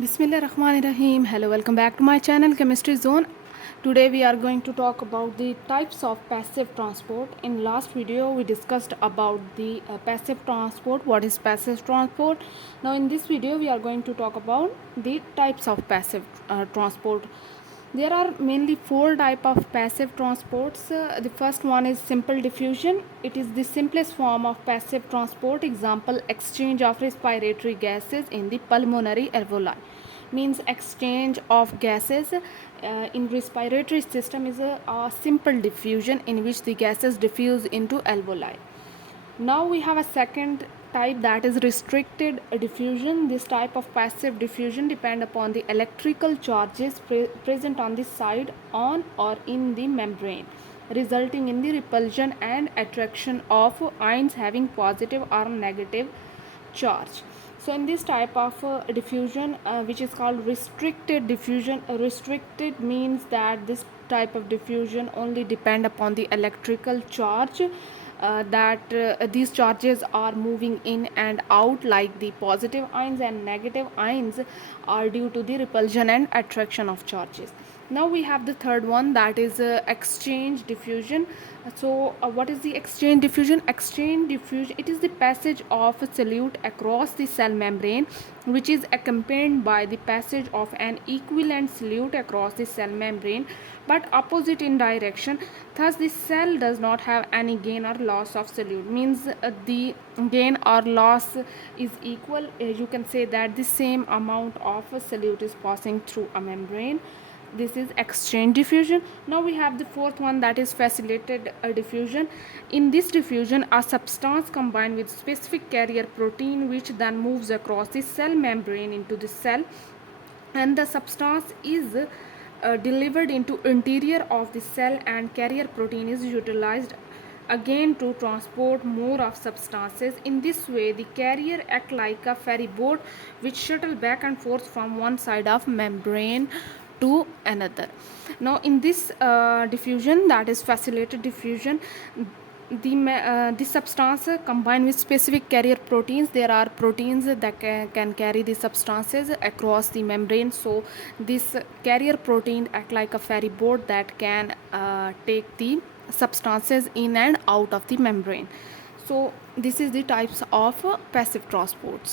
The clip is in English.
Bismillahirrahmanirrahim. Hello, welcome back to my channel Chemistry Zone. Today we are going to talk about the types of passive transport. In last video we discussed about the passive transport. What is passive transport? Now in this video we are going to talk about the types of passive transport. There are mainly four type of passive transports. The first one is simple diffusion. It is the simplest form of passive transport. Example, exchange of respiratory gases in the pulmonary alveoli. Means exchange of gases in respiratory system is a simple diffusion in which the gases diffuse into alveoli. Now we have a second type, that is restricted diffusion. This type of passive diffusion depend upon the electrical charges present on the side, on or in the membrane, resulting in the repulsion and attraction of ions having positive or negative charge. So in this type of diffusion, which is called restricted diffusion, restricted means that this type of diffusion only depend upon the electrical charge, that these charges are moving in and out, like the positive ions and negative ions are due to the repulsion and attraction of charges. Now we have the third one, that is exchange diffusion. So what is the exchange diffusion? Exchange diffusion, it is the passage of a solute across the cell membrane, which is accompanied by the passage of an equivalent solute across the cell membrane but opposite in direction. Thus the cell does not have any gain or loss of solute. Means the gain or loss is equal. You can say that the same amount of solute is passing through a membrane. This is exchange diffusion. Now we have the fourth one, that is facilitated diffusion. In this diffusion, a substance combined with specific carrier protein, which then moves across the cell membrane into the cell, and the substance is delivered into interior of the cell, and carrier protein is utilized again to transport more of substances. In this way the carrier act like a ferry boat which shuttle back and forth from one side of membrane to another. Now in this diffusion, that is facilitated diffusion, the substance combined with specific carrier proteins. There are proteins that can carry the substances across the membrane. So this carrier protein act like a ferry boat that can take the substances in and out of the membrane. So this is the types of passive transports.